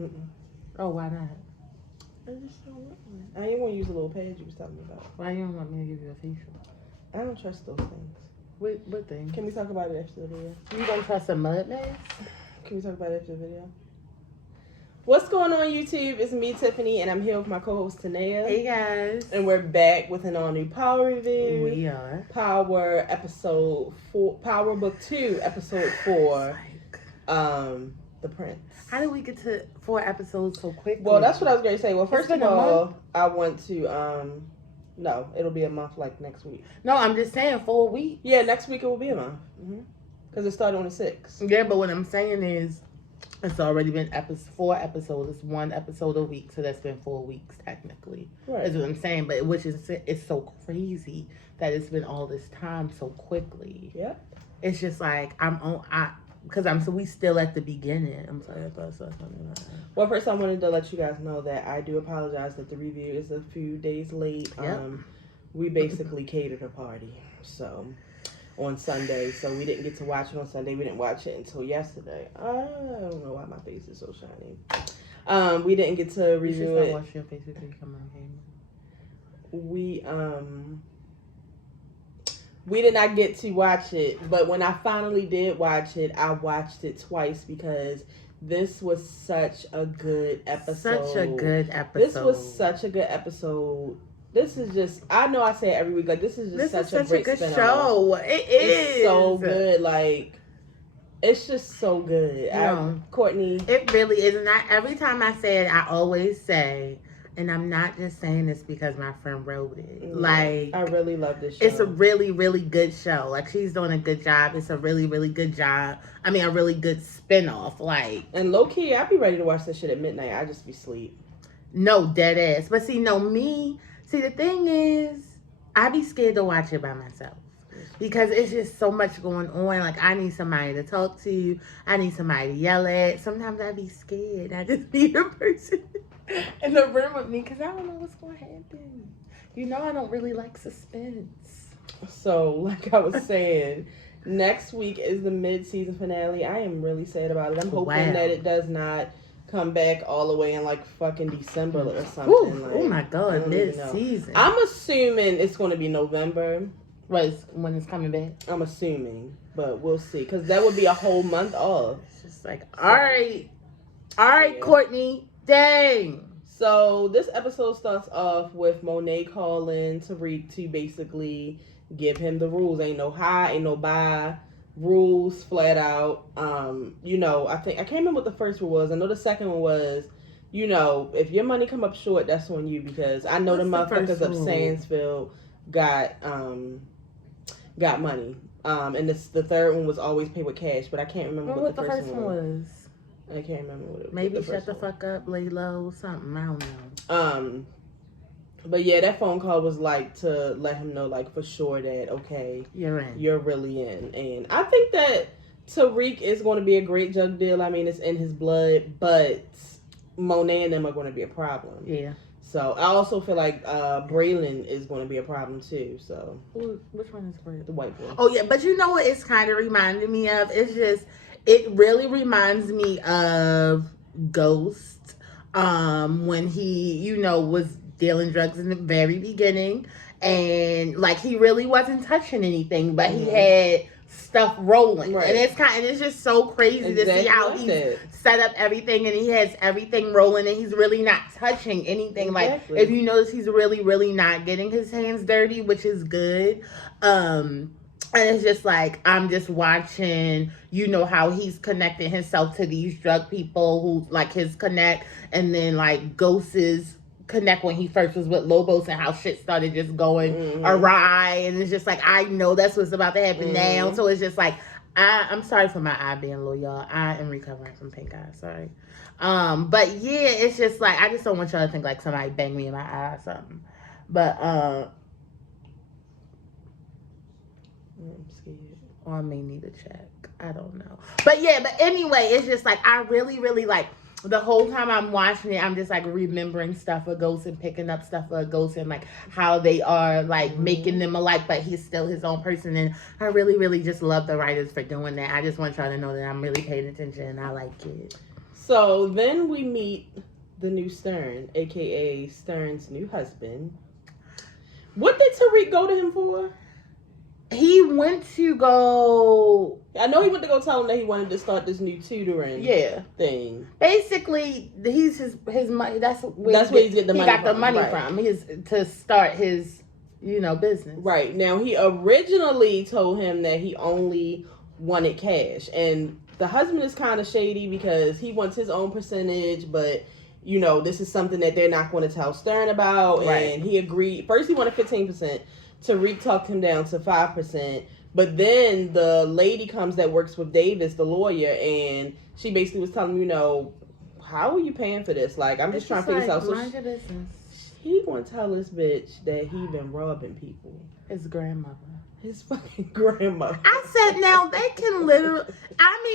Mm-mm. Oh, why not? I just don't want one. I didn't want to use the little pad you was talking about. Why you don't want me to give you a facial? I don't trust those things. What thing? Can we talk about it after the video? You don't trust a mud mask? Can we talk about it after the video? What's going on, YouTube? It's me, Tiffany, and I'm here with my co-host, Tanea. Hey, guys. And we're back with an all-new Power review. We are. Power episode 4, Power Book 2, episode 4, The Prince. How did we get to 4 episodes so quickly? Well, that's what I was going to say. Well, first of all, I want to, no, it'll be a month like next week. No, I'm just saying 4 weeks. Yeah, next week it will be a month. Because it started on the 6th. Yeah, but what I'm saying is, it's already been 4 episodes. It's 1 episode a week, so that's been 4 weeks technically. Right. Is what I'm saying. But it's so crazy that it's been all this time so quickly. Yeah. It's just like we still at the beginning. I'm sorry, I thought I saw something like that. Well, first I wanted to let you guys know that I do apologize that the review is a few days late. Yep. We basically catered a party, so on Sunday, so we didn't get to watch it on Sunday. We didn't watch it until yesterday. I don't know why my face is so shiny. We didn't get to review it. You should wash your face before you come on camera. We did not get to watch it, but when I finally did watch it, I watched it twice because this was such a good episode. Such a good episode. This was such a good episode. This is just, I know I say it every week, like, this is just such a great good spin-off. show. It's so good, like, it's just so good. Courtney. It really is. And every time I say it, I always say, and I'm not just saying this because my friend wrote it. Like, I really love this show. It's a really, really good show. Like, she's doing a good job. It's a really, really good job. I mean, a really good spin-off. Like, and low-key, I'd be ready to watch this shit at midnight. I just be asleep. No, dead ass. But see, See, the thing is, I be scared to watch it by myself because it's just so much going on. Like, I need somebody to talk to. I need somebody to yell at. Sometimes I be scared. I just need a person in the room with me because I don't know what's going to happen. You know, I don't really like suspense. So, like I was saying, next week is the mid-season finale. I am really sad about it. I'm hoping that it does not come back all the way in like fucking December or something. Ooh, like, oh my god, mid-season. I'm assuming it's going to be November. Right, when it's coming back. I'm assuming, but we'll see. Because that would be a whole month off. It's just like, all right, yeah. Courtney, dang. So this episode starts off with Monet calling Tariq to basically give him the rules. Ain't no high, ain't no buy. Rules flat out. I can't remember what the first rule was. I know the second one was, if your money come up short, that's on you, because I know the motherfuckers of Sandsville got money. And the third one was always pay with cash, but I can't remember what the first one was. I can't remember what it was. Maybe shut the fuck up, lay low, something. I don't know. But yeah, that phone call was like to let him know, like, for sure that, okay, you're in. You're really in. And I think that Tariq is going to be a great drug deal. I mean, it's in his blood, but Monet and them are going to be a problem. Yeah. So I also feel like Brayden is going to be a problem too. So which one is Brayden? The white boy. Oh yeah, but you know what it's kind of reminding me of? It really reminds me of Ghost. When he, was dealing drugs in the very beginning, and like he really wasn't touching anything, but he had stuff rolling, right. And it's just so crazy to see how he's set up everything, and he has everything rolling, and he's really not touching anything. Exactly. Like, if you notice, he's really, really not getting his hands dirty, which is good. And it's just like, I'm just watching, how he's connecting himself to these drug people who, like, his connect, and then, like, Ghost's connect when he first was with Lobos, and how shit started just going awry, and it's just like, I know that's what's about to happen now. So it's just like, I'm sorry for my eye being low, y'all. I am recovering from pink eye, sorry. But yeah, it's just like, I just don't want y'all to think like somebody banged me in my eye or something. But I'm scared. Or I may need a check. I don't know. But yeah, but anyway, it's just like, I really, really like, the whole time I'm watching it, I'm just like remembering stuff of Ghost and picking up stuff of Ghost, and like how they are like making them alike, but he's still his own person. And I really, really just love the writers for doing that. I just want y'all to know that I'm really paying attention and I like it. So then we meet the new Stern, aka Stern's new husband. What did Tariq go to him for? He went to go. I know he went to go tell him that he wanted to start this new tutoring thing. Basically, he's his money. That's where he's getting the money. He got the money from his to start his business. Right. Now he originally told him that he only wanted cash, and the husband is kind of shady because he wants his own percentage, but this is something that they're not going to tell Stern about. Right. And he agreed. First, he wanted 15%. Tariq talked him down to 5%. But then the lady comes that works with Davis, the lawyer, and she basically was telling him, how are you paying for this? Like, I'm just trying to figure this out. So mind your business. He gonna tell this bitch that he been robbing people. His grandmother. His fucking grandmother. I said, now they can literally,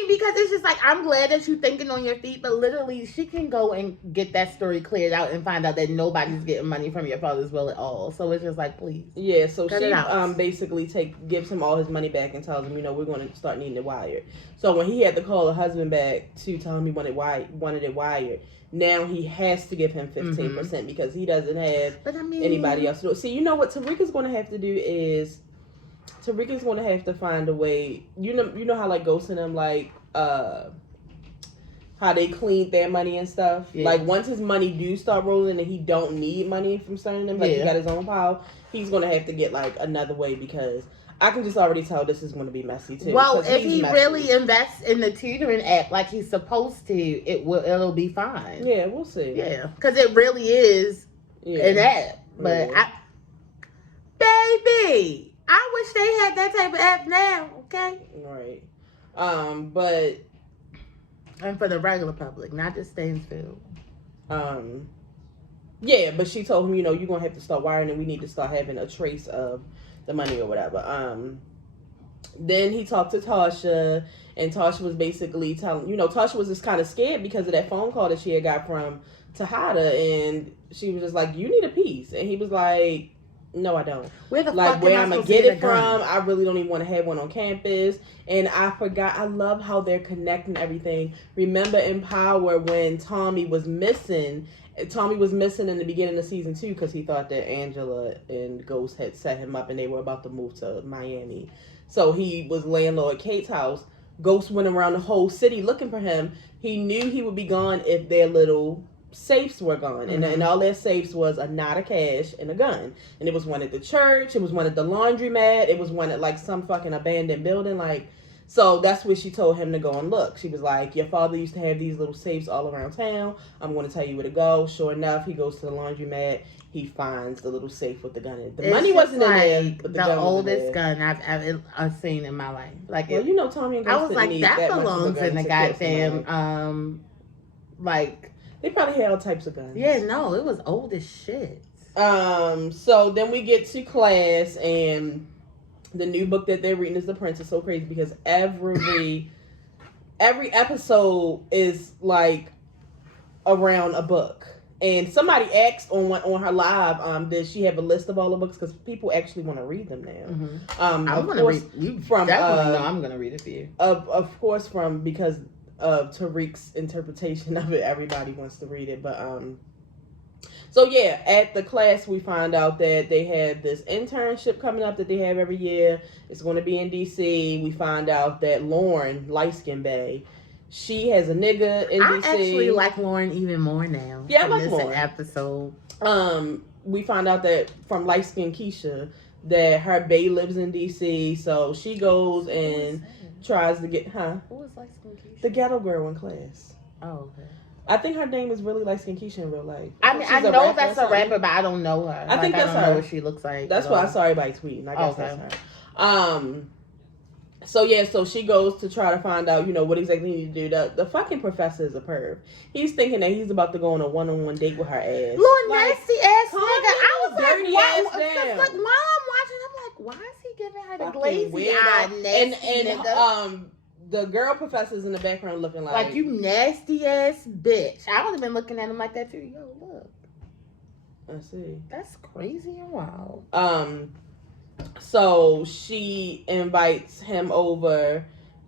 because it's just like, I'm glad that you're thinking on your feet, but literally she can go and get that story cleared out and find out that nobody's getting money from your father's will at all. So it's just like, please. Yeah, so she basically gives him all his money back and tells him, we're going to start needing it wired. So when he had to call the husband back to tell him he wanted it wired, now he has to give him 15% because he doesn't have anybody else to do it. See, you know what Tariq is going to have to do is Tariq is going to have to find a way. You know how like Ghost and them how they cleaned their money and stuff. Yeah. Like once his money do start rolling and he don't need money from certain them, like he got his own pile, he's going to have to get like another way because I can just already tell this is going to be messy too. Well, if he really invests in the tutoring app like he's supposed to, it'll be fine. Yeah, we'll see. Yeah, because it really is an app. But baby. I wish they had that type of app now, okay? Right. But and for the regular public, not just Stansfield. Yeah, but she told him, you're gonna have to start wiring and we need to start having a trace of the money or whatever. Then he talked to Tasha and Tasha was basically telling Tasha was just kind of scared because of that phone call that she had got from Tejada, and she was just like, you need a piece, and he was like, no, I don't. Where I'm gonna get it from? I really don't even want to have one on campus. And I forgot. I love how they're connecting everything. Remember in Power when Tommy was missing? Tommy was missing in the beginning of season 2 because he thought that Angela and Ghost had set him up and they were about to move to Miami. So he was landlord Kate's house. Ghost went around the whole city looking for him. He knew he would be gone if their little safes were gone, and all their safes was a knot of cash and a gun, and it was one at the church, it was one at the laundromat, it was one at like some fucking abandoned building, like. So that's where she told him to go and look. She was like, your father used to have these little safes all around town, I'm going to tell you where to go. Sure enough, he goes to the laundromat, he finds the little safe with the gun in it. The money wasn't in there, but the oldest gun I've seen in my life. Like, well, Tommy and Ghost, I was like, that belongs in the goddamn like. They probably had all types of guns. Yeah, no, it was old as shit. So then we get to class, and the new book that they're reading is The Prince. It's so crazy because every episode is like around a book. And somebody asked on her live, does she have a list of all the books? Because people actually want to read them now. I'm going to read. You definitely know I'm going to read it for you. Of course, because of Tariq's interpretation of it, everybody wants to read it. But so yeah, at the class we find out that they have this internship coming up that they have every year. It's going to be in DC. We find out that Lauren, light skin bae, she has a nigga in DC. I actually like Lauren even more now. Yeah, I like Lauren. Episode. We find out that from light skin Keisha that her bae lives in DC, so she goes and tries to get, Who was light skin Keisha? The ghetto girl in class. Oh, okay. I think her name is really light skin Keisha in real life. I know that's a rapper, but I don't know her. I think that's her. I don't know what she looks like. That's why I saw everybody tweeting. I guess that's her. So she goes to try to find out, what exactly you need to do. The fucking professor is a perv. He's thinking that he's about to go on a one-on-one date with her ass. Little nasty ass nigga. I was dirty like, while I'm watching, I'm like, why is he giving her the glazy eye, nasty nigga? The girl professor's in the background looking like you nasty ass bitch. I would have been looking at him like that too. Yo, look. I see. That's crazy and wild. So she invites him over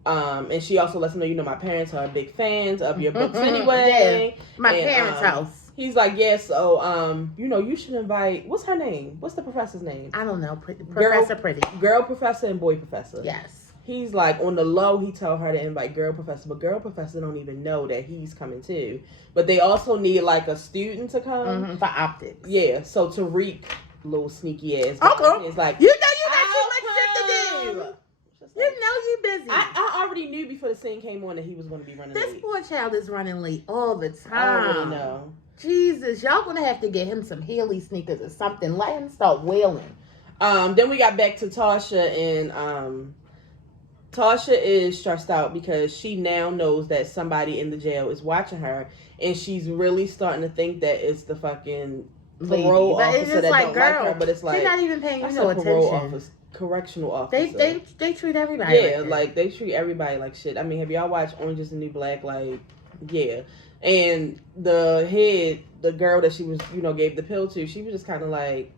And she also lets him know, my parents are big fans of your books anyway. Yeah. My parents' house. He's like, yeah, so, you should invite, what's her name? What's the professor's name? I don't know. Professor Pretty. Girl professor and boy professor. Yes. He's like, on the low, he tell her to invite girl professor, but girl professor don't even know that he's coming too. But they also need, like, a student to come. For optics. Yeah, so Tariq, little sneaky ass. Okay. Is like, you got too much shit to do. You know you busy. I already knew before the scene came on that he was going to be running late. This poor child is running late all the time. I already know. Jesus, y'all gonna have to get him some Haley sneakers or something. Let him start wailing. Then we got back to Tasha, and Tasha is stressed out because she now knows that somebody in the jail is watching her, and she's really starting to think that it's the fucking parole officer that don't like her. But it's like, she's not even paying you no parole attention. Officer, correctional officer. They treat everybody. Yeah, like they treat everybody like shit. I mean, have y'all watched Orange Is the New Black? Like, yeah. And the girl that she was, gave the pill to, she was just kind of like,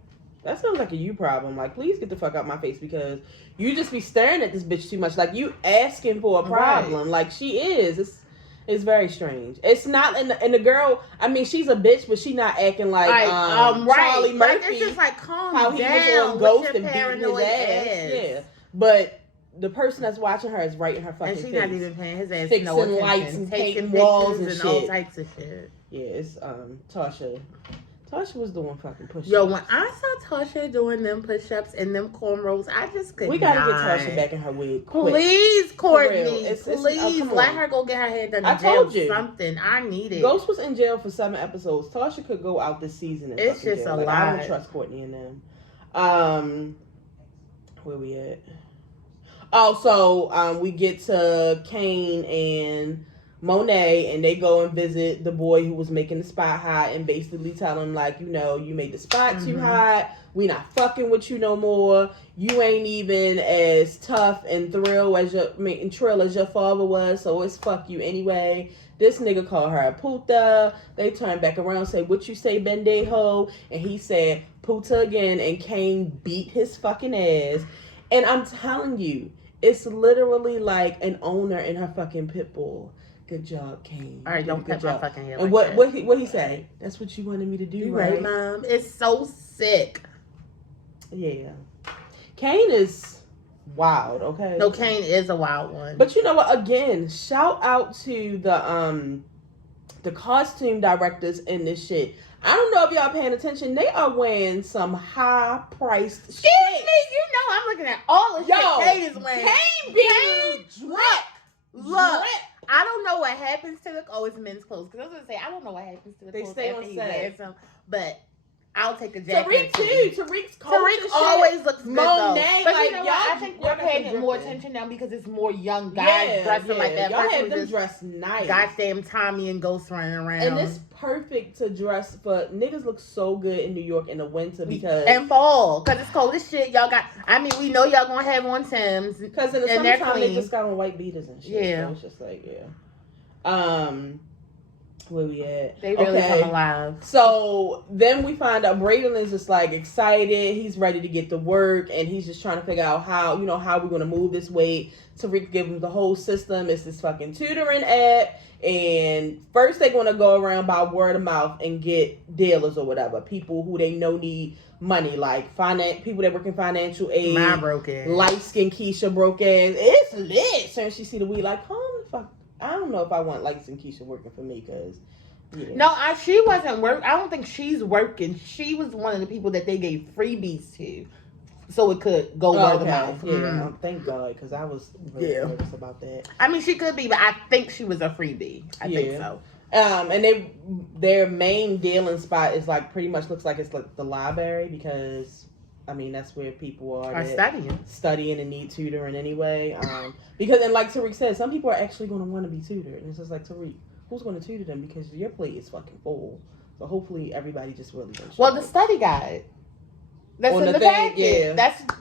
that sounds like a you problem. Like, please get the fuck out my face because you just be staring at this bitch too much. Like, you asking for a problem. Right. Like, she is. It's very strange. It's not, and the girl, I mean, she's a bitch, but she not acting like Charlie Murphy. Like, it's just like, calm down. How he was on Ghost and beating his ass. Yeah. But the person that's watching her is right in her fucking face. And she's not even paying his ass fixing no attention. Lights and taking walls and shit. All types of shit. Yeah, it's Tasha. Tasha was doing fucking push-ups. Yo, when I saw Tasha doing them push-ups and them cornrows, I just couldn't. We gotta get Tasha back in her wig. Quick. Please, Courtney. Please oh, let her go get her hair done. I told you something. I need it. Ghost was in jail for 7 episodes. Tasha could go out this season. And it's just jail. a lot. I don't trust Courtney and them. Where we at? Oh, so we get to Kane and Monet, and they go and visit the boy who was making the spot hot and basically tell him, like, you made the spot too hot. We not fucking with you no more. You ain't even as tough and trill as your father was, so it's fuck you anyway. This nigga called her a puta. They turned back around and say, what you say, bendejo? And he said, puta again, and Kane beat his fucking ass. And I'm telling you, it's literally like an owner in her fucking pit bull. Good job, Kane. All right, don't cut my fucking hair. And like what he say? That's what you wanted me to do, you right, Mom? It's so sick. Yeah, Kane is wild. Okay. No, Kane is a wild one. But you know what? Again, shout out to the costume directors in this shit. I don't know if y'all paying attention. They are wearing some high-priced shit. Excuse me, I'm looking at all the shit Kane is wearing. Kane Look, I don't know what happens to it's men's clothes. Because I was going to say, I don't know what happens to the clothes stay after on he set. wears them. But I'll take a jacket. Tariq too. Tariq always looks good Monet, though. But like, you know what? I think we're paying more attention now because it's more young guys dressing like that. Y'all have them dressed nice. Goddamn Tommy and Ghost running around. And it's perfect to dress for. Niggas look so good in New York in the winter because and fall because it's cold as shit. Y'all got. I mean, we know y'all gonna have on Timbs because in the summertime they just got on white beaters and shit. Yeah, so it's just like where we at? They really come alive. So then we find out Brayden is just like excited. He's ready to get to work, and he's just trying to figure out how we're gonna move this weight. Tariq give him the whole system. It's this fucking tutoring app, and first they're gonna go around by word of mouth and get dealers or whatever, people who they know need money, like people that work in financial aid. My broke ass. Light skin Keisha broke ass. It's lit. So she see the weed like, fuck. I don't know if I want light skin Keisha working for me because. Yeah. No, she wasn't working. I don't think she's working. She was one of the people that they gave freebies to, so it could go word of mouth. Yeah, thank God, because I was really nervous about that. I mean, she could be, but I think she was a freebie. I think so. And their main dealing spot is like pretty much looks like it's like the library because. I mean, that's where people are studying and need tutoring anyway. Because, and like Tariq said, some people are actually going to want to be tutored. And it's just like, Tariq, who's going to tutor them? Because your plate is fucking full. So hopefully everybody just really goes. Well, the study guide. That's in the packet. Yeah.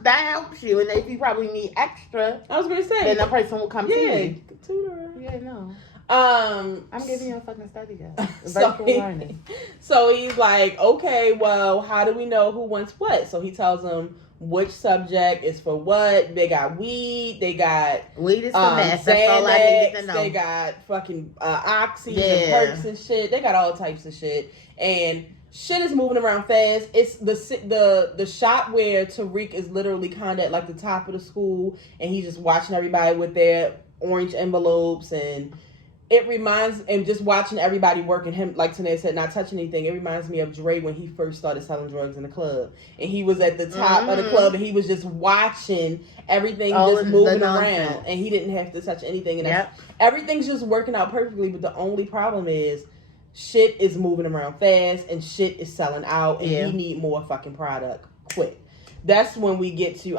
That helps you. And if you probably need extra, I was going to say. Then that person will come to you. Tutor. Yeah, no. I'm giving you a fucking study guide. Virtual learning. So he's like, okay, well, how do we know who wants what? So he tells them which subject is for what. They got weed. They got weed is for mess. That's all I needed to know. They got fucking oxys and perks and shit. They got all types of shit, and shit is moving around fast. It's the shop where Tariq is literally kind of at like the top of the school, and he's just watching everybody with their orange envelopes, and it reminds, and just watching everybody working him, like Tanae said, not touching anything. It reminds me of Dre when he first started selling drugs in the club, and he was at the top of the club, and he was just watching everything just moving around, and he didn't have to touch anything, and everything's just working out perfectly. But the only problem is, shit is moving around fast, and shit is selling out, and he need more fucking product quick. That's when we get to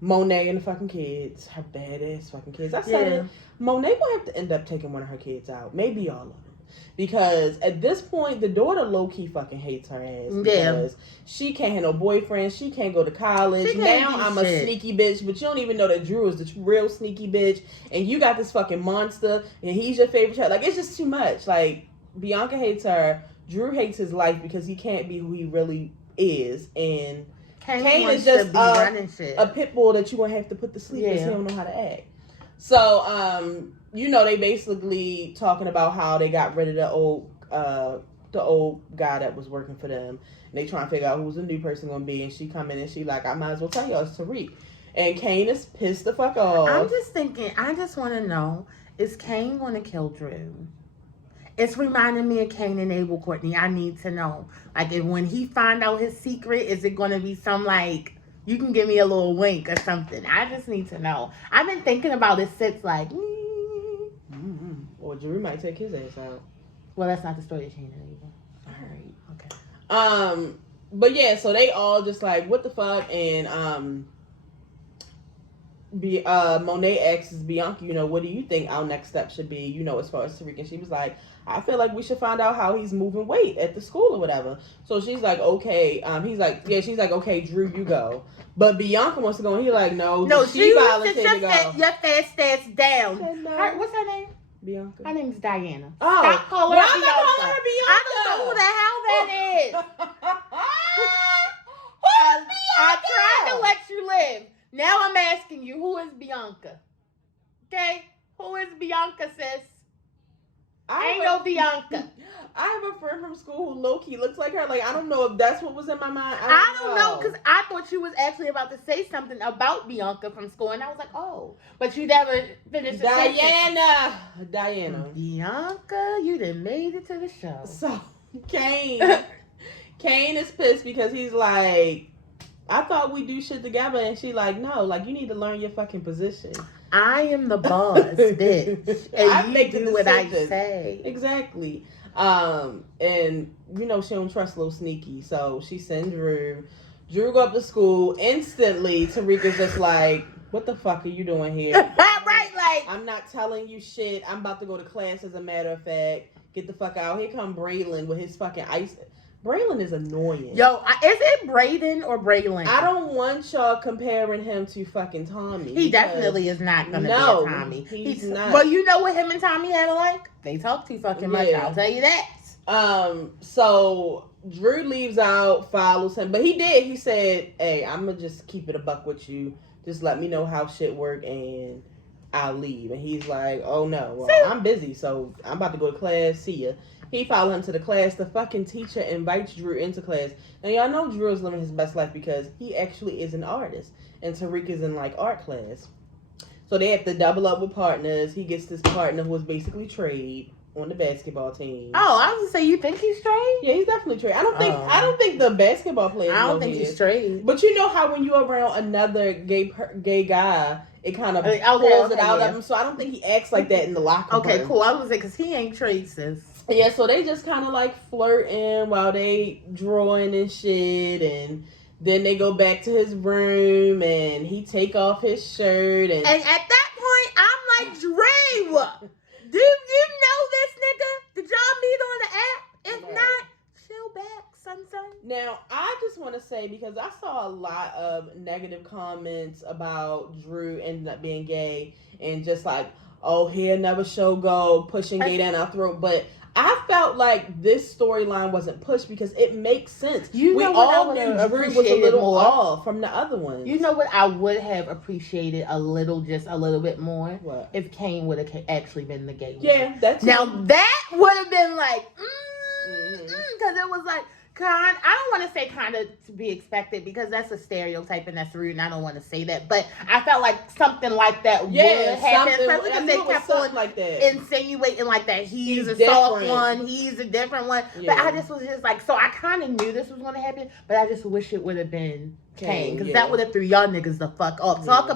Monet and the fucking kids, her badass fucking kids. I said it. Monet will have to end up taking one of her kids out, maybe all of them, because at this point the daughter low key fucking hates her ass because she can't have no boyfriend, she can't go to college. Now I'm a sneaky bitch, but you don't even know that Drew is the real sneaky bitch, and you got this fucking monster, and he's your favorite child. Like, it's just too much. Like, Bianca hates her, Drew hates his life because he can't be who he really is, and Kane is just a pit bull that you're going to have to put to sleep because he don't know how to act. So, they basically talking about how they got rid of the old guy that was working for them. And they trying to figure out who's the new person going to be. And she come in and she like, I might as well tell y'all it's Tariq. And Kane is pissed the fuck off. I'm just thinking, I just want to know, is Kane going to kill Drew? It's reminding me of Cain and Abel, Courtney. I need to know. Like, when he find out his secret, is it going to be some, like, you can give me a little wink or something? I just need to know. I've been thinking about it since, like, Or Drew might take his ass out. Well, that's not the story of Cain and Abel. All right. Okay. But yeah, so they all just like, what the fuck? And, Monet asks Bianca, what do you think our next step should be, as far as Tariq? And she was like, I feel like we should find out how he's moving weight at the school or whatever. So she's like, okay. She's like, okay, Drew, you go. But Bianca wants to go, and he's like, no, she volunteered to go. Your fast ass down. No. What's her name? Bianca. Her name's Diana. Oh. Stop calling her Bianca. Calling her Bianca? I don't know who the hell that is. Who is Bianca? I tried to let you live. Now I'm asking you, who is Bianca? Okay? Who is Bianca, sis? Ain't no Bianca. I have a friend from school who low-key looks like her. Like, I don't know if that's what was in my mind. I don't know, because I thought you was actually about to say something about Bianca from school, and I was like, oh. But you never finished the Diana. Bianca, you done made it to the show. So, Kane is pissed because he's like, I thought we do shit together, and she like, no, like, you need to learn your fucking position. I am the boss, bitch. And I make do what I say. Exactly. And she don't trust little sneaky, so she sends Drew. Drew go up to school instantly. Tariq is just like, what the fuck are you doing here? Right, like, I'm not telling you shit. I'm about to go to class, as a matter of fact. Get the fuck out. Here come Brayden with his fucking ice. Brayden is annoying. Yo, is it Brayden or Braylen? I don't want y'all comparing him to fucking Tommy. He definitely is not going to be a Tommy. He's not. Well, you know what him and Tommy had alike? They talk too fucking much. I'll tell you that. So Drew leaves out, follows him. But he did. He said, hey, I'm going to just keep it a buck with you. Just let me know how shit work and I'll leave. And he's like, oh no, well, I'm busy. So I'm about to go to class. See ya. He followed him to the class. The fucking teacher invites Drew into class. Now, y'all know Drew is living his best life because he actually is an artist. And Tariq is in, like, art class. So they have to double up with partners. He gets this partner who is basically trade on the basketball team. Oh, I was going to say, you think he's straight? Yeah, he's definitely trade. I don't think the basketball players I don't think he's straight. But you know how when you're around another gay guy, it kind of pulls it out of him. So I don't think he acts like that in the locker room. Okay, cool. I was going to say, because he ain't trade, sis. Yeah, so they just kind of like flirting while they drawing and shit, and then they go back to his room and he take off his shirt and at that point I'm like, Drew, do you know this nigga? Did y'all meet on the app? If not, chill back, son. Now I just want to say, because I saw a lot of negative comments about Drew ending up being gay and just like, oh, he'll never show go, pushing gay down our throat. But I felt like this storyline wasn't pushed because it makes sense. You we know what all I knew would've Drew was a appreciated little more? off from the other ones. You know what I would have appreciated just a little bit more? What? If Kane would have actually been the gay one. Yeah, that's now that would have been like, because it was like, I don't want to say kind of to be expected because that's a stereotype and that's rude and I don't want to say that, but I felt like something like that would happen, especially because they kept on like that. insinuating like that he's a different. soft one, he's a different one, but I just was just like, so I kind of knew this was going to happen, but I just wish it would have been Kane because that would have threw y'all niggas the fuck off. Talk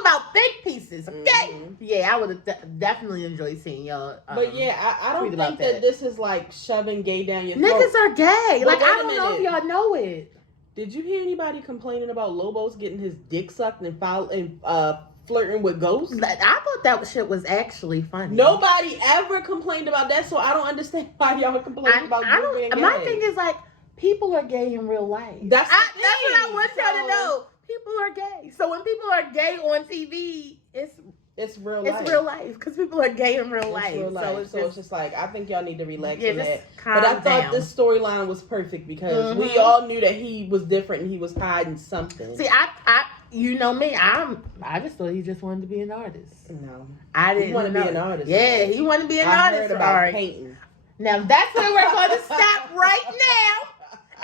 about big pieces, okay? Yeah, I would have definitely enjoyed seeing y'all. But yeah, I don't think that this is like shoving gay down your throat. Niggas are gay. But like, I don't know if y'all know it. Did you hear anybody complaining about Lobos getting his dick sucked and flirting with ghosts? I thought that shit was actually funny. Nobody ever complained about that, so I don't understand why y'all complaining about Drew being gay. My thing is like, people are gay in real life. That's what I want y'all to know. People are gay. So when people are gay on TV, it's real life. It's real life because people are gay in real life. Real life. So it's just like, I think y'all need to relax on that. But I thought this storyline was perfect because we all knew that he was different and he was hiding something. See, I you know me, I just thought he just wanted to be an artist. No, I didn't want to be an artist. Yeah, he wanted to be an artist. Heard about painting. Now that's where we're going to stop right now.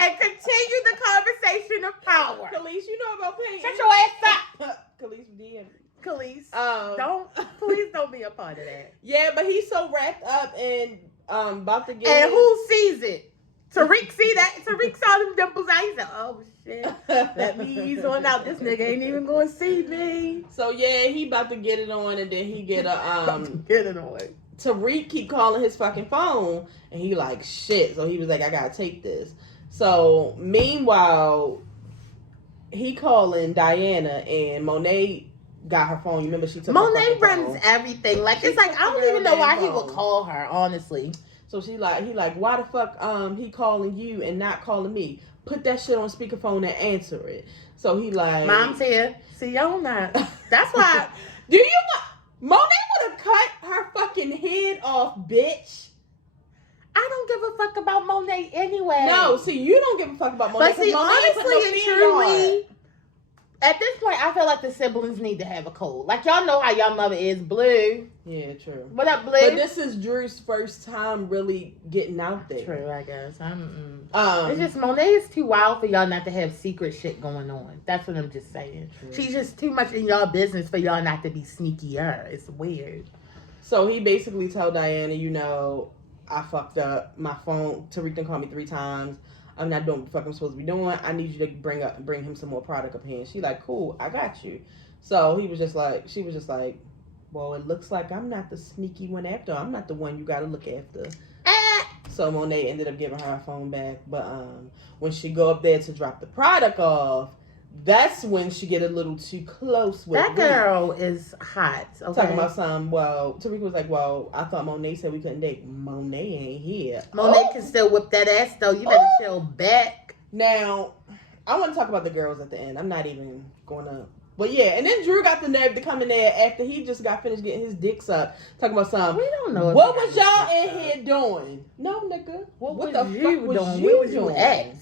And continue the conversation of power. Khalees, you know about painting. Shut your ass up. Khalees, DM. Khalees, please don't be a part of that. Yeah, but he's so wrapped up and about to get. And who sees it? Tariq see that? Tariq saw them dimples out. He said, "Oh shit, let me ease on out. This nigga ain't even going to see me." So yeah, he about to get it on, and then he get a get it on. Tariq keep calling his fucking phone, and he like shit. So he was like, "I gotta take this." So, meanwhile, he calling Diana and Monet got her phone. You remember she took Monet her runs phone. Everything. Like, it's like, I don't even know why he would call her, honestly. So he like, why the fuck he calling you and not calling me? Put that shit on speakerphone and answer it. So he like, Mom's here. See, y'all not. That's why. Do you Monet would have cut her fucking head off, bitch. I don't give a fuck about Monet anyway. No, see, you don't give a fuck about Monet. But see, Monet honestly and truly, at this point, I feel like the siblings need to have a code. Like, y'all know how y'all mother is, Blue. Yeah, true. What up, Blue? But this is Drew's first time really getting out there. True, I guess. It's just Monet is too wild for y'all not to have secret shit going on. That's what I'm just saying. True. She's just too much in y'all business for y'all not to be sneakier. It's weird. So he basically told Diana, you know, I fucked up. My phone, Tariq done called me 3 times. I'm not doing what the fuck I'm supposed to be doing. I need you to bring him some more product up here. And she like, cool, I got you. So she was just like, well, it looks like I'm not the sneaky one after. I'm not the one you got to look after. So Monet ended up giving her her phone back. But when she go up there to drop the product off, that's when she get a little too close with that girl is hot. Okay? Talking about some. Well, Tariq was like, "Well, I thought Monet said we couldn't date. Monet ain't here. Monet can still whip that ass though. You better chill back." Now, I want to talk about the girls at the end. I'm not even gonna. But yeah, and then Drew got the nerve to come in there after he just got finished getting his dick sucked. Talking about something. We don't know. What was y'all in here doing? No, nigga. What the fuck was you doing? Where was you at?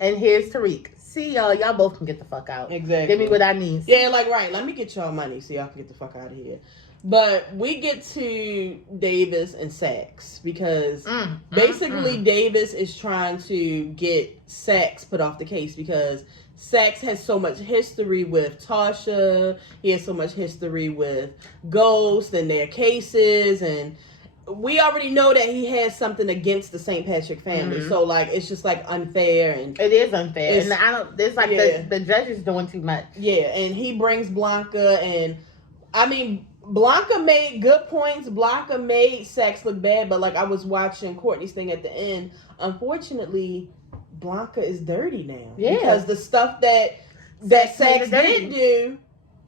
And here's Tariq. See y'all. Y'all both can get the fuck out. Exactly. Give me what I need. Yeah, like, right. Let me get y'all money so y'all can get the fuck out of here. But we get to Davis and Saxe because basically Davis is trying to get Saxe put off the case because Saxe has so much history with Tasha. He has so much history with Ghost and their cases, and we already know that he has something against the St. Patrick family. So, like, it's just, like, unfair. And it is unfair. And it's like the judge is doing too much. Yeah, and he brings Blanca, and, I mean, Blanca made good points. Blanca made Saxe look bad, but, like, I was watching Courtney's thing at the end. Unfortunately, Blanca is dirty now. Yeah. Because the stuff that Saxe did do,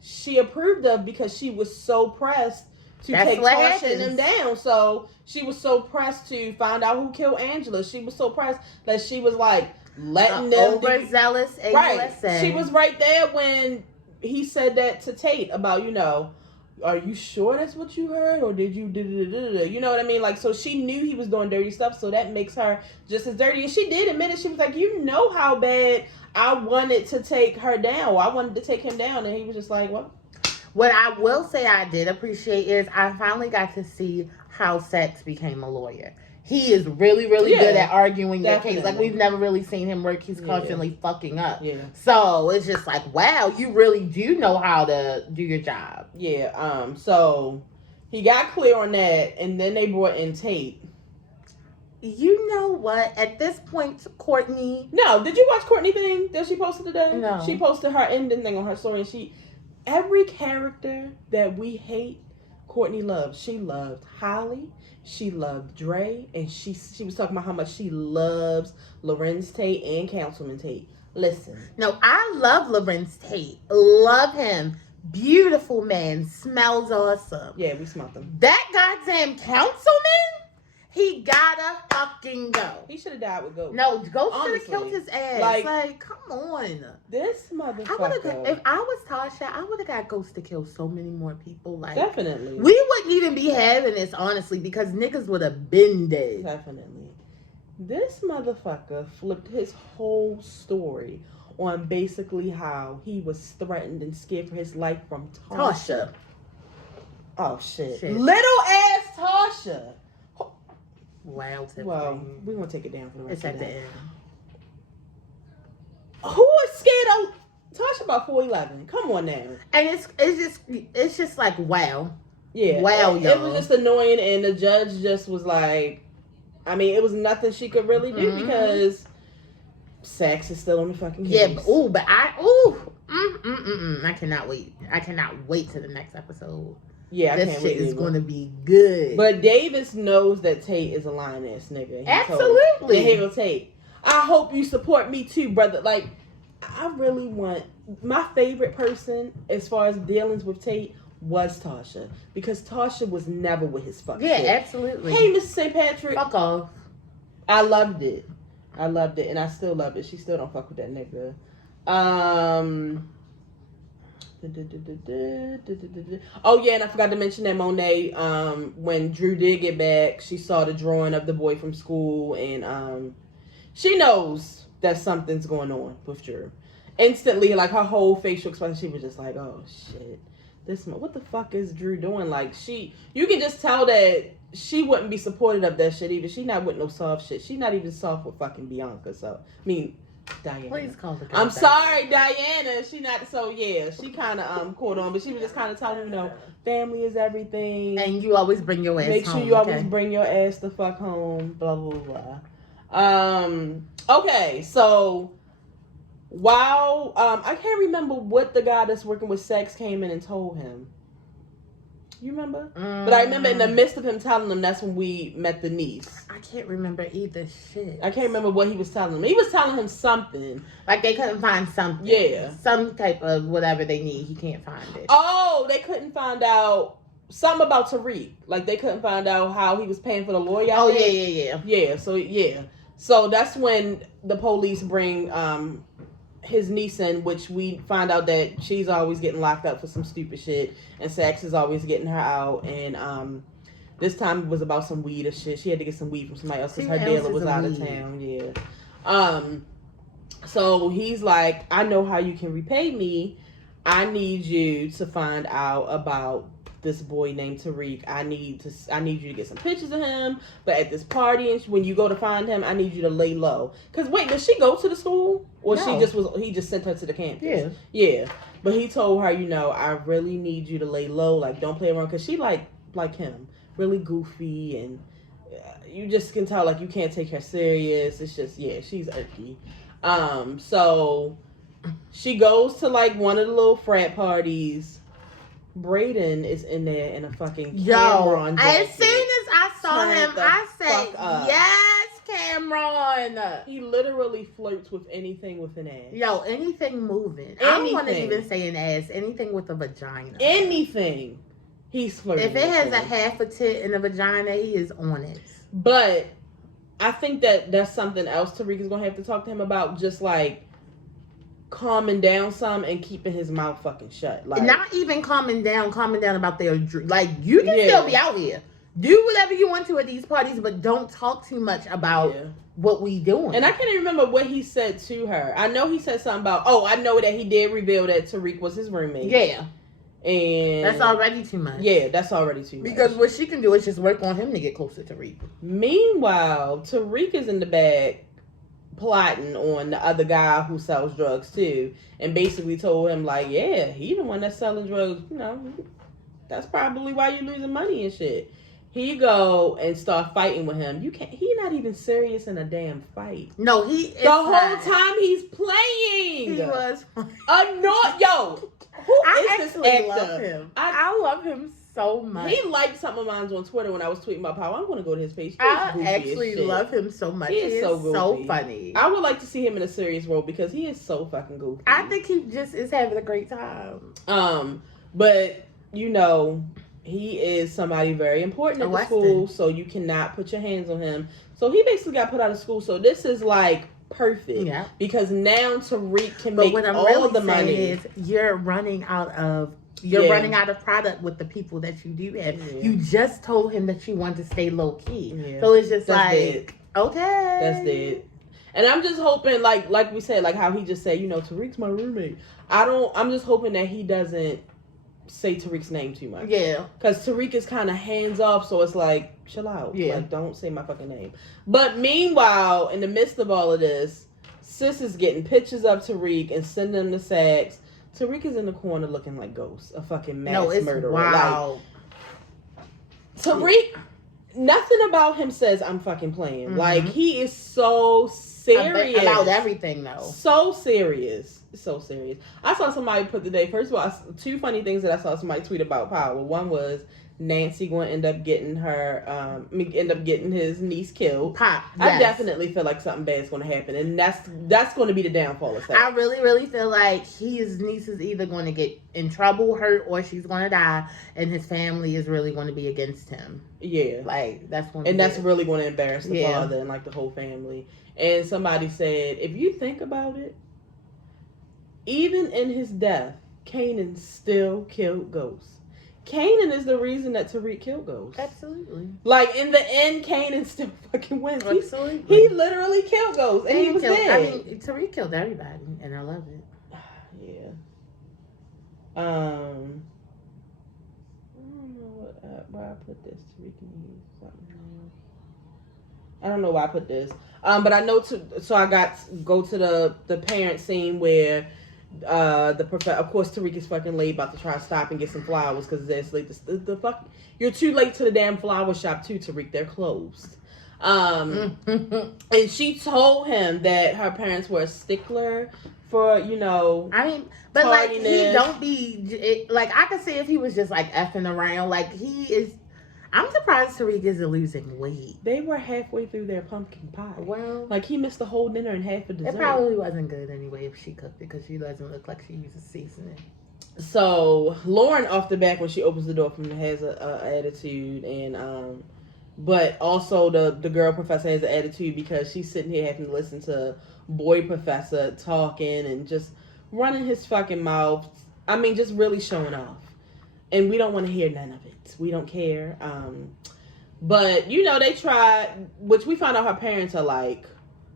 she approved of because she was so pressed to take Tasha and them down. So she was so pressed to find out who killed Angela. She was so pressed that she was like letting them overzealous. Right. She was right there when he said that to Tate about, are you sure that's what you heard, or did you you know what I mean? Like, so she knew he was doing dirty stuff, so that makes her just as dirty. And she did admit it. She was like, how bad I wanted to take her down, or I wanted to take him down, and he was just like, well. What I will say I did appreciate is I finally got to see how Sax became a lawyer. He is really, really good at arguing your case. Like, we've never really seen him work. He's constantly fucking up. Yeah. So it's just like, wow, you really do know how to do your job. Yeah. So he got clear on that, and then they brought in Tate. You know what? At this point, Courtney. No, did you watch Courtney thing that she posted today? No. She posted her ending thing on her story, and every character that we hate, Courtney loved. She loved Holly. She loved Dre, and she was talking about how much she loves Lorenz Tate and Councilman Tate. Listen. No, I love Lorenz Tate. Love him. Beautiful man. Smells awesome. Yeah, we smelled him. That goddamn councilman? He gotta fucking go. He should have died with Ghost. No, Ghost should have killed his ass. Like, come on. This motherfucker. If I was Tasha, I would have got Ghost to kill so many more people. Like, definitely. We wouldn't even be having this, honestly, because niggas would have been dead. Definitely. This motherfucker flipped his whole story on basically how he was threatened and scared for his life from Tasha. Oh, shit. Little ass Tasha. Wow. Well, we're going to take it down for the rest of the day. Who is scared of Tasha about 4'11"? Come on now. And it's just like, wow. Yeah. Wow, y'all. It was just annoying, and the judge just was like, I mean, it was nothing she could really do because Sax is still on the fucking case. Yeah, but I cannot wait. I cannot wait to the next episode. Yeah, this shit is going to be good. But Davis knows that Tate is a lying ass nigga. Absolutely. He told Tate, I hope you support me too, brother. Like, I really want my favorite person as far as dealings with Tate was Tasha, because Tasha was never with his fuck shit. Absolutely. Hey, Mrs. St. Patrick. Fuck off. I loved it, and I still love it. She still don't fuck with that nigga. Oh yeah, and I forgot to mention that Monet, when Drew did get back, she saw the drawing of the boy from school, and she knows that something's going on with Drew. Instantly, like, her whole facial expression, she was just like, oh shit, what the fuck is Drew doing? Like, you can just tell that she wouldn't be supportive of that shit either. She not with no soft shit. She not even soft with fucking Bianca. So, I mean, Diana. Please call her. I'm sorry, Diana. She not, so yeah, she kind of caught on, but she was just kind of telling family is everything, and you always bring your ass home. Make sure you always bring your ass the fuck home. Blah blah blah. Okay, so while I can't remember what the guy that's working with Sax came in and told him. You remember? But I remember in the midst of him telling them, that's when we met the niece. I can't remember either. Shit. I can't remember what he was telling them. He was telling him something. Like, they couldn't find something. Yeah. Some type of whatever they need. He can't find it. Oh, they couldn't find out something about Tariq. Like, they couldn't find out how he was paying for the lawyer. Oh, yeah. Yeah. So that's when the police bring his niece in, which we find out that she's always getting locked up for some stupid shit, and Sax is always getting her out, and this time it was about some weed or shit. She had to get some weed from somebody else because her dealer was out of town. Yeah. So he's like, I know how you can repay me. I need you to find out about this boy named Tariq. I need you to get some pictures of him. But at this party, and when you go to find him, I need you to lay low. Cause wait, did she go to the school, or no. He just sent her to the campus? Yeah. But he told her, I really need you to lay low. Like, don't play around. Cause she like him, really goofy, and you just can tell like you can't take her serious. It's just she's irky. So she goes to like one of the little frat parties. Brayden is in there in a fucking Cameron jacket. As soon as I saw him, I said, yes, Cameron. He literally flirts with anything with an ass. Anything moving. I don't want to even say an ass. Anything with a vagina. Anything. He's flirting. If it has a half a tit and a vagina, he is on it. But I think that's something else Tariq is going to have to talk to him about. Just like, calming down some and keeping his mouth fucking shut. Like, not even calming down about their like you can still be out here. Do whatever you want to at these parties, but don't talk too much about what we doing. And I can't even remember what he said to her. I know he said something about, I know that he did reveal that Tariq was his roommate. Yeah. And that's already too much. Yeah, that's already too much. Because what she can do is just work on him to get closer to Tariq. Meanwhile, Tariq is in the bag plotting on the other guy who sells drugs too, and basically told him like, yeah, he the one that's selling drugs, that's probably why you losing money and shit. He go and start fighting with him. He not even serious in a damn fight. No, he is the whole time he's playing. He was annoyed. Yo, I actually love him. I love him so much. He liked some of mine on Twitter when I was tweeting about how I'm going to go to his page. I actually love him so much. He is so funny. I would like to see him in a serious role because he is so fucking goofy. I think he just is having a great time. But he is somebody very important at the school, so you cannot put your hands on him. So he basically got put out of school. So this is like perfect, because now Tariq can make all the money. Is you're running out of product with the people that you do have. Yeah. You just told him that you want to stay low key, so it's just okay, that's it. And I'm just hoping, like we said, like how he just said, Tariq's my roommate. I'm just hoping that he doesn't say Tariq's name too much. Yeah. Because Tariq is kind of hands off, so it's like, chill out. Yeah. Like, don't say my fucking name. But meanwhile, in the midst of all of this, Sis is getting pictures of Tariq and sending them to Saks. Tariq is in the corner looking like Ghost, a fucking mass murderer. Wow. Like, Tariq, nothing about him says I'm fucking playing. Mm-hmm. Like, he is so serious about everything, though. So serious. I saw somebody put today, first of all, two funny things that I saw somebody tweet about Power. One was Nancy going to end up getting his niece killed. Yes. I definitely feel like something bad is going to happen, and that's going to be the downfall of Saks. I really, really feel like his niece is either going to get in trouble, hurt, or she's going to die, and his family is really going to be against him. Yeah, like that's going, and that's really going to embarrass the father and like the whole family. And somebody said, if you think about it, even in his death, Kanan still killed Ghost. Kanan is the reason that Tariq killed Ghost. Absolutely. Like, in the end, Kanan still fucking wins. Absolutely. He literally killed Ghost, and he was dead. I mean, Tariq killed everybody, and I love it. Yeah. I don't know why I put this. Tariq and Eve, something else. I don't know why I put this. But I know so I go to the parent scene where the professor, of course, Tariq is fucking late, about to try to stop and get some flowers because it's late. The fuck, you're too late to the damn flower shop too, Tariq. They're closed. And she told him that her parents were a stickler for, I mean, but like he don't be like, I could see if he was just like effing around, like he is. I'm surprised Tariq isn't losing weight. They were halfway through their pumpkin pie. Well, like he missed the whole dinner and half of dessert. It probably wasn't good anyway if she cooked it because she doesn't look like she uses seasoning. So Lauren, off the back, when she opens the door from him, has a attitude, and but also the girl professor has an attitude because she's sitting here having to listen to boy professor talking and just running his fucking mouth. I mean, just really showing off. And we don't want to hear none of it. We don't care. But, they tried, which we found out her parents are, like,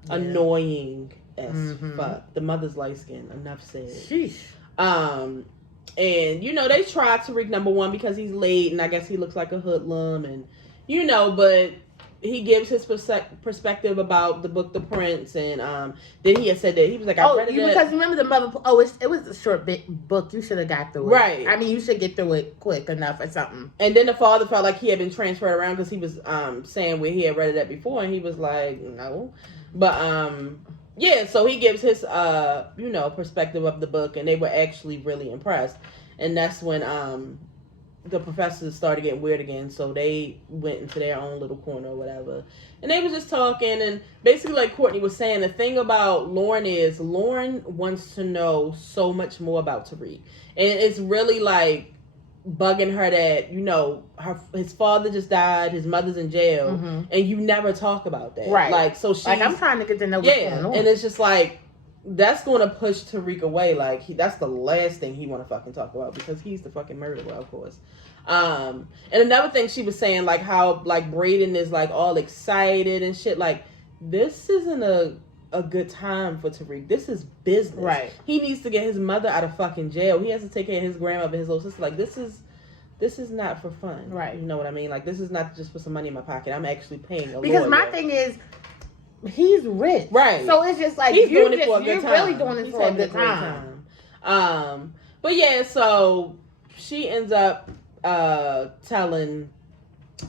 annoying as fuck. The mother's light skin, enough said. Sheesh. And, they tried Tariq, number one, because he's late, and I guess he looks like a hoodlum, and, but he gives his perspective about the book The Prince, and then he had said that he was like, I read it. Because remember the mother, it was a short book. You should have got through it. Right. I mean, you should get through it quick enough or something. And then the father felt like he had been transferred around because he was saying where he had read it at before, and he was like, no. But, so he gives his, perspective of the book, and they were actually really impressed. And that's when, the professors started getting weird again, so they went into their own little corner or whatever. And they was just talking, and basically, like Courtney was saying, the thing about Lauren is Lauren wants to know so much more about Tariq. And it's really, like, bugging her that, his father just died, his mother's in jail, and you never talk about that. Right. Like, so she... Like, I'm trying to get to know what's going on. And it's just like... that's going to push Tariq away. Like, that's the last thing he want to fucking talk about because he's the fucking murderer, of course. And another thing she was saying, like, how, like, Brayden is, like, all excited and shit. Like, this isn't a good time for Tariq. This is business. Right. He needs to get his mother out of fucking jail. He has to take care of his grandma and his little sister. Like, this is not for fun. Right. You know what I mean? Like, this is not just for some money in my pocket. I'm actually paying a Because lawyer. my thing is, he's rich. Right. So it's just like, he's doing it for a good you're time. really doing it He's for a having good great time. But yeah, so she ends up telling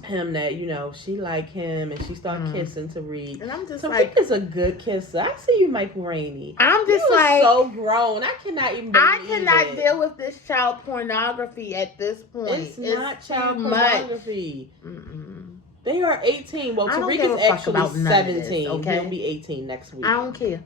him that, you know, she like him and she started kissing Tariq. And I'm just Tariq like, is a good kisser. I see you, Michael Rainey. I'm just you like, so grown. I cannot even believe I cannot it. deal with this child pornography at this point. It's not child too pornography. They are 18. Well, I don't Tariq give a is fuck actually about none of this, 17. okay? He'll be 18 next week. I don't care.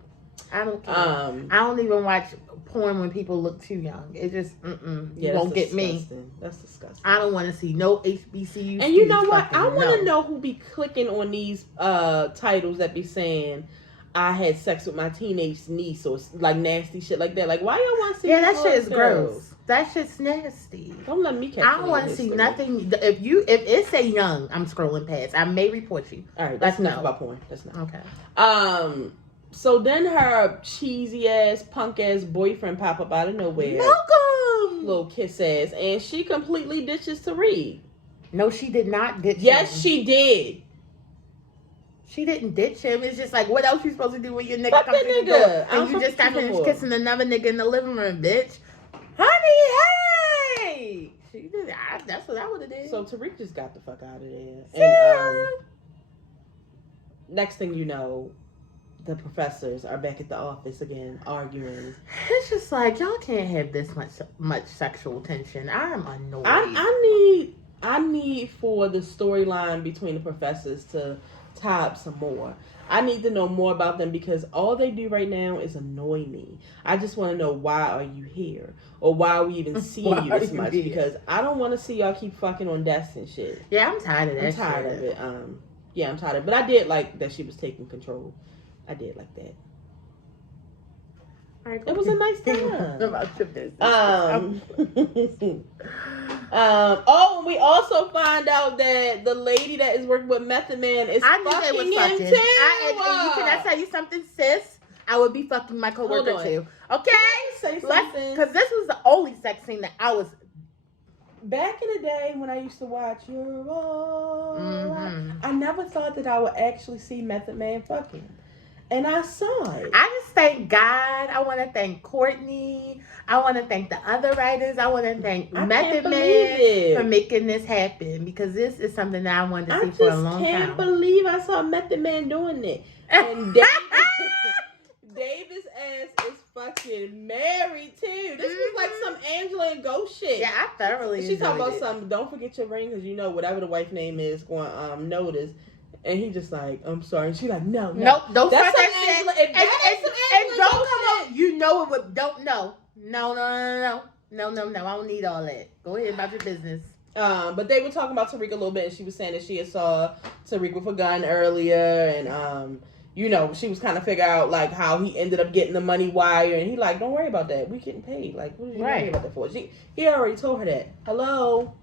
I don't even watch porn when people look too young. It just, you won't get me. That's disgusting. I don't want to see no HBCU. And you know what? I want to know who be clicking on these titles that be saying, I had sex with my teenage niece or like nasty shit like that. Like, why y'all want to see? Yeah, that shit is gross. That shit's nasty. Don't let me catch. I don't want to see nothing. If it say young, I'm scrolling past. I may report you. All right, that's enough about porn. That's not okay. So then her cheesy ass, punk ass boyfriend pop up out of nowhere. Malcolm! Little kiss ass. And she completely ditches Tariq. No, she did not ditch him. Yes, she did. She didn't ditch him. It's just like, what else you supposed to do when your nigga Fuck comes that in the nigga. door? And you just got finished kissing another nigga in the living room, bitch. Honey, hey! She did. That's what I would have did. So Tariq just got the fuck out of there. Yeah. And next thing you know, the professors are back at the office again arguing. It's just like, y'all can't have this much sexual tension. I'm annoyed. I need for the storyline between the professors to tie up some more. I need to know more about them because all they do right now is annoy me. I just want to know, why are you here? Or why are we even seeing you this much? Because I don't want to see y'all keep fucking on desks and shit. Yeah, I'm tired of that. I'm tired of it. Yeah, I'm tired of it. But I did like that she was taking control. I did like that. Right, it was a nice time. About your business. And we also find out that the lady that is working with Method Man is fucking him too. Can I tell you something, sis? I would be fucking my coworker too. Okay? Say something. Because this was the only sex scene that I was... Back in the day when I used to watch You're All Right, I never thought that I would actually see Method Man fucking. And I saw it. I just thank God. I want to thank Courtney. I want to thank the other writers. I want to thank Method Man for making this happen, because this is something that I wanted to see for a long time. I can't believe I saw Method Man doing it. And David's ass is fucking married too. This was like some Angela and Ghost shit. Yeah, I thoroughly She talking about something. Don't forget your ring, because you know whatever the wife name is going notice. And he just like, I'm sorry. And she like, no. Nope, don't start that shit. And don't come up. You know it would. Don't know. No. I don't need all that. Go ahead about your business. But they were talking about Tariq a little bit, and she was saying that she had saw Tariq with a gun earlier, and you know, she was kind of figure out like how he ended up getting the money wire, and he like, don't worry about that. We getting paid. Like, what are you worrying about that for? He already told her that. Hello.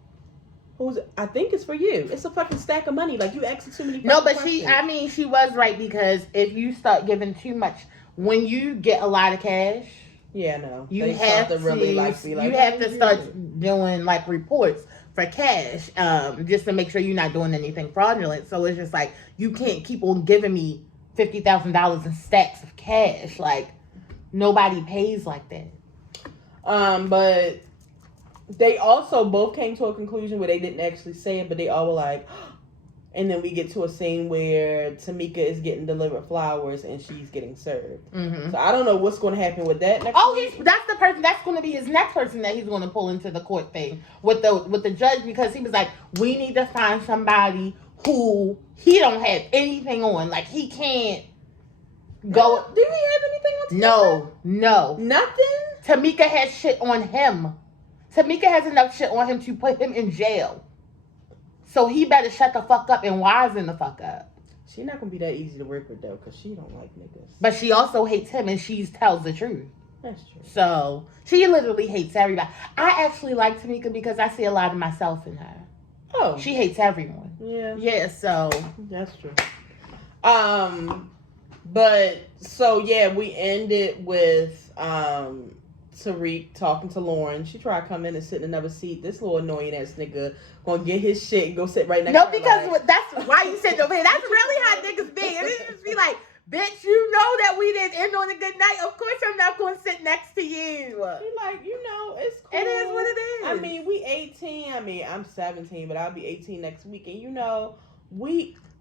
I think it's for you. It's a fucking stack of money. Like, you asking too many questions. No, but she was right, because if you start giving too much, when you get a lot of cash, yeah, no, you have to really start doing like reports for cash, just to make sure you're not doing anything fraudulent. So it's just like, you can't keep on giving me $50,000 in stacks of cash. Like, nobody pays like that. But they also both came to a conclusion where they didn't actually say it, but they all were like, and then we get to a scene where Tamika is getting delivered flowers and she's getting served. Mm-hmm. So I don't know what's going to happen with that next week. That's the person, that's going to be his next person that he's going to pull into the court thing with the judge, because he was like, we need to find somebody who he don't have anything on. Like, he can't go. Do he have anything on Tamika? No. Nothing? Tamika has shit on him. Tamika has enough shit on him to put him in jail. So he better shut the fuck up and wisen the fuck up. She not gonna be that easy to work with though, cause she don't like niggas. But she also hates him, and she tells the truth. That's true. So she literally hates everybody. I actually like Tamika because I see a lot of myself in her. Oh, She hates everyone. yeah, So that's true. But so yeah, we ended with Tariq talking to Lauren. She tried to come in and sit in another seat. This little annoying ass nigga gonna get his shit and go sit right next to her. no, because that's why you sitting over here. That's really how niggas be. And it just be like, bitch, you know that we didn't end on a good night. Of course, I'm not going to sit next to you. She like, it's cool. It is what it is. I mean, we 18. I mean, I'm 17, but I'll be 18 next week. And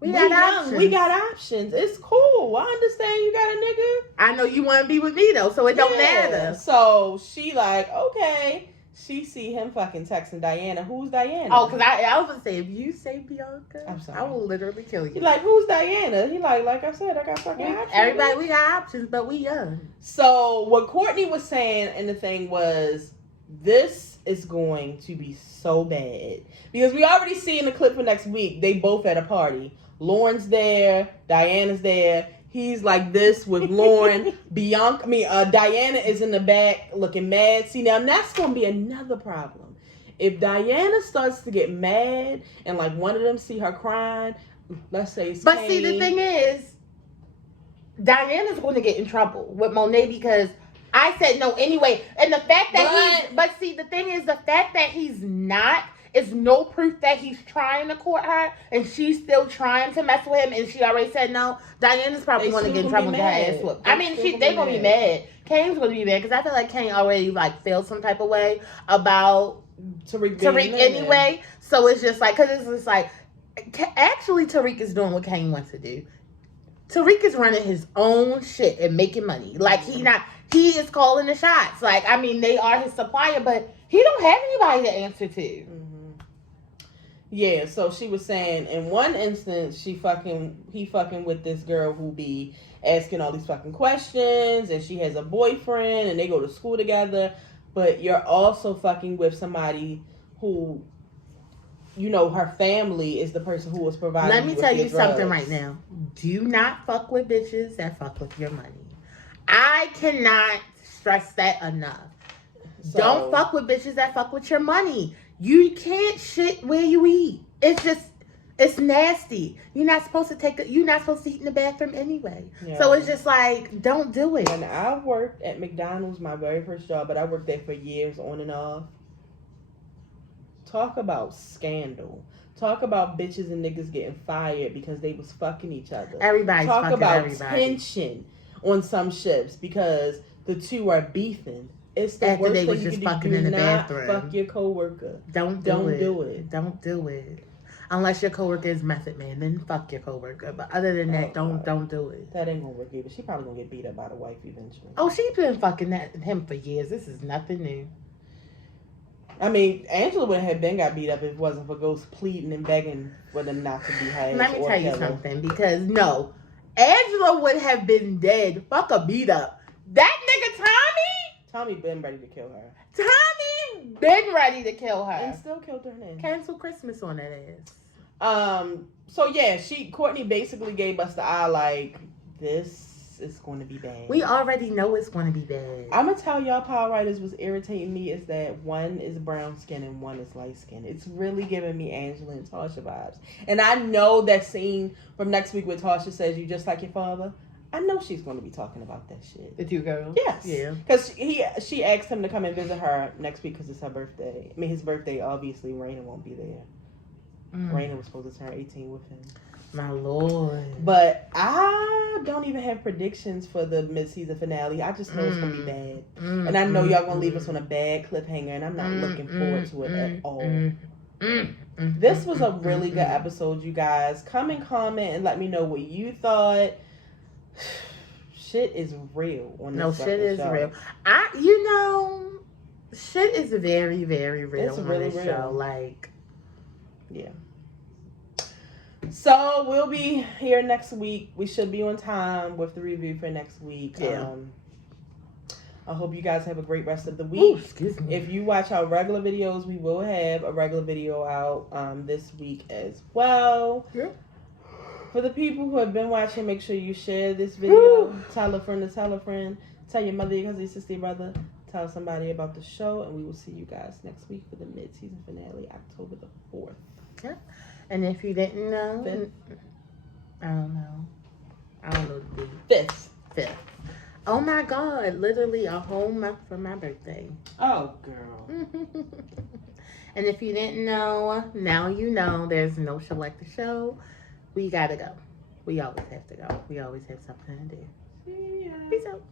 we got options. We got options. It's cool. I understand you got a nigga. I know you want to be with me though, so it don't matter. So she like, okay. She see him fucking texting Diana. Who's Diana? Oh, because I was gonna say, if you say Bianca, I'm sorry. I will literally kill you. He like, who's Diana? He like I said, I got fucking options. Everybody, we got options, but we young. So what Courtney was saying in the thing was, this is going to be so bad. Because we already see in the clip for next week, they both at a party. Lauren's there, Diana's there. He's like this with Lauren. Diana is in the back looking mad. See, now that's going to be another problem. If Diana starts to get mad and like one of them see her crying, let's say it's But Kane. see, the thing is, Diana's going to get in trouble with Monet because I said no anyway. And the fact that the thing is, the fact that he's not is no proof that he's trying to court her and she's still trying to mess with him and she already said no. Diana's probably going to get in trouble and get her ass whooped. I mean, they're going to be mad. Kane's going to be mad because I feel like Kane already like felt some type of way about Tariq anyway. So it's just like, because it's just like, actually Tariq is doing what Kane wants to do. Tariq is running his own shit and making money. Like he is calling the shots. Like, I mean, they are his supplier, but he don't have anybody to answer to. Mm-hmm. Yeah, so she was saying in one instance he fucking with this girl who be asking all these fucking questions and she has a boyfriend and they go to school together, but you're also fucking with somebody who, you know, her family is the person who was providing. Let me tell you something right now. Do not fuck with bitches that fuck with your money. I cannot stress that enough. So, don't fuck with bitches that fuck with your money. You can't shit where you eat. It's nasty. You're not supposed to eat in the bathroom anyway. Yeah. So it's just like, don't do it. And I worked at McDonald's, my very first job, but I worked there for years on and off. Talk about scandal. Talk about bitches and niggas getting fired because they was fucking each other. Everybody's fucking everybody. Talk about tension on some ships because the two are beefing. It's the worst thing you can do. Do not fuck your coworker. Don't do it. Don't do it. Unless your coworker is Method Man, then fuck your coworker. But other than that, don't do it. That ain't gonna work either. She probably gonna get beat up by the wife eventually. Oh, she's been fucking him for years. This is nothing new. I mean, Angela would have got beat up if it wasn't for Ghost pleading and begging for them not to be hired. Let me tell you something, because no, Angela would have been dead. Fuck a beat up. That nigga Tommy been ready to kill her. Tommy been ready to kill her. And still killed her name. Cancel Christmas on that ass. So yeah, Courtney basically gave us the eye like, this is going to be bad. We already know it's going to be bad. I'm going to tell y'all Power Writers was irritating me is that one is brown skin and one is light skin. It's really giving me Angela and Tasha vibes. And I know that scene from next week where Tasha says, you just like your father. I know she's going to be talking about that shit. The two girls? Yes. Yeah. Because she asked him to come and visit her next week because it's her birthday. I mean, his birthday, obviously, Raina won't be there. Raina was supposed to turn 18 with him. My Lord. But I don't even have predictions for the mid-season finale. I just know it's going to be bad. And I know y'all going to leave us on a bad cliffhanger, and I'm not looking forward to it at all. This was a really good episode, you guys. Come and comment and let me know what you thought. Shit is real on this show. No, shit is real. Shit is very, very real on this show. Like, yeah. So we'll be here next week. We should be on time with the review for next week. Yeah. I hope you guys have a great rest of the week. Ooh, excuse me. If you watch our regular videos, we will have a regular video out this week as well. Yeah. For the people who have been watching, make sure you share this video. Woo. Tell a friend to tell a friend. Tell your mother, your cousin, your sister, your brother. Tell somebody about the show. And we will see you guys next week for the mid-season finale, October the 4th. Yep. And if you didn't know, Fifth. I don't know the date. 5th. 5th. Oh my God, literally a whole month for my birthday. Oh, girl. And if you didn't know, now you know. There's no show like the show. We gotta go. We always have to go. We always have something to do. See ya. Peace out.